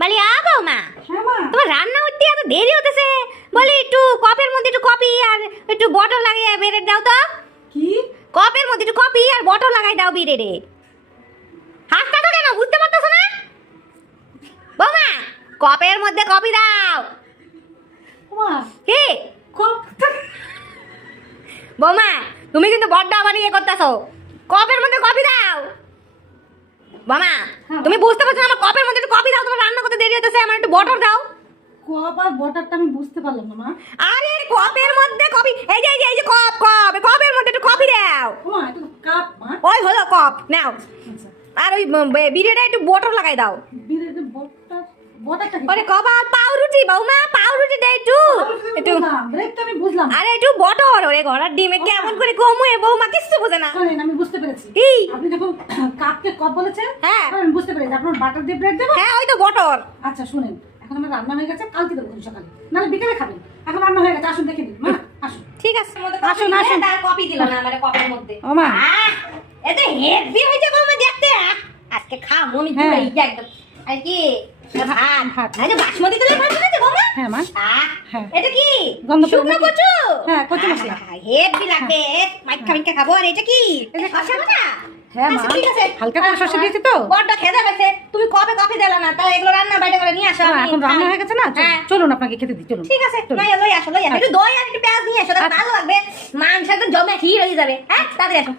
বলি বৌমা, হ্যাঁ মা। তোমার রান্না করতে এত দেরি হতেছে, বলি একটু কপের মধ্যে একটু কপি আর একটু বটল লাগিয়ে বেড়ে দাও তো। কি? কপের মধ্যে একটু কপি আর বটল লাগাই দাও বিড়ে। হাত কাটো কেন, বুঝতে পারতেছ না? বৌমা, কপের মধ্যে কপি দাও। মা কি বৌমা, তুমি কিন্তু বড্ড আবার ইয়ে করতেছো। কপের মধ্যে কপি দাও। বৌমা, তুমি বুঝতে পারছো না? আমার কপের মধ্যে একটু কপি দাও, তোমার রান্না করতে দেরি হতেছে, আমার একটু বটল দাও। কপ আর বটারটা আমি বুঝতে পারলাম না মা। আরে কপের মধ্যে কপি, এই যে কপের মধ্যে একটু কপি দাও। মা এটা তো কাপ মা। ওই হলো কপ, নাও। আচ্ছা, আর ওই বিড়িটা একটু বটল লাগাই দাও। বিরের বটারটা কি? ওরে কবা পাউরুটি বৌমা, পাউরুটি দে একটু একটু। ব্রেক তো আমি বুঝলাম। আরে একটু বটল, ওরে ঘোড়ার ডিমে কেমন করে কমুয়ে বৌমা কিছু বোঝে না। শুনেন, আমি বুঝতে পেরেছি। কি? আপনি যখন কাপকে কপ বলেছেন, হ্যাঁ। আমি বুঝতে পেরেছি আপনার বাটার দিয়ে ব্রেড দেবো। হ্যাঁ ওই তো বটল। আচ্ছা শুনেন, এখন আমার রান্না হয়ে গেছে, কালকে দেবো সকালে, নাহলে বিকেলে খাবেন। এখন রান্না হয়ে গেছে, আসুন দেখে দিন মা, আসুন। ঠিক আছে, আসুন, আসুন। তার কপি দিল না আমারে কপের মধ্যে। ও মা। এতে হেভি হইছে বৌমা দেখতে। আজকে খাও মমি হ্যাঁ। এইটা একদম। আর কি ভাত ভাত। আরে বাসমতি তেলের ভাত বানাইছে বৌমা। হ্যাঁ মা। আহ, হ্যাঁ। এটা কি গন্ধ পেলো শুকনো নাকি? কচু? হ্যাঁ, কচু মশলা। হেভি লাগবে, মাইকা মাইকা খাবো। আর এটা কি শসা বাটা? হ্যাঁ মা, আচ্ছা, ঠিক আছে। হালকা করে শসা দিয়েছি তো। বড্ড খেতে পেয়েছে, তুমি কবে কফি দিলা না, তাহলে এগুলো রান্না বাইরে করে নিয়ে আসো। মা, আমি এখন রান্না খাই। হয়ে গেছে না, হ্যাঁ। চলুন আপনাকে খেতে দিই, চলুন। ঠিক আছে, চলুন। লই আসো একটু দই আর একটু পেঁয়াজ নিয়ে এসো, তাহলে ভালো লাগবে। মাংস একদম জমে ক্ষীর হয়ে যাবে। হ্যাঁ তাড়াতাড়ি আসো।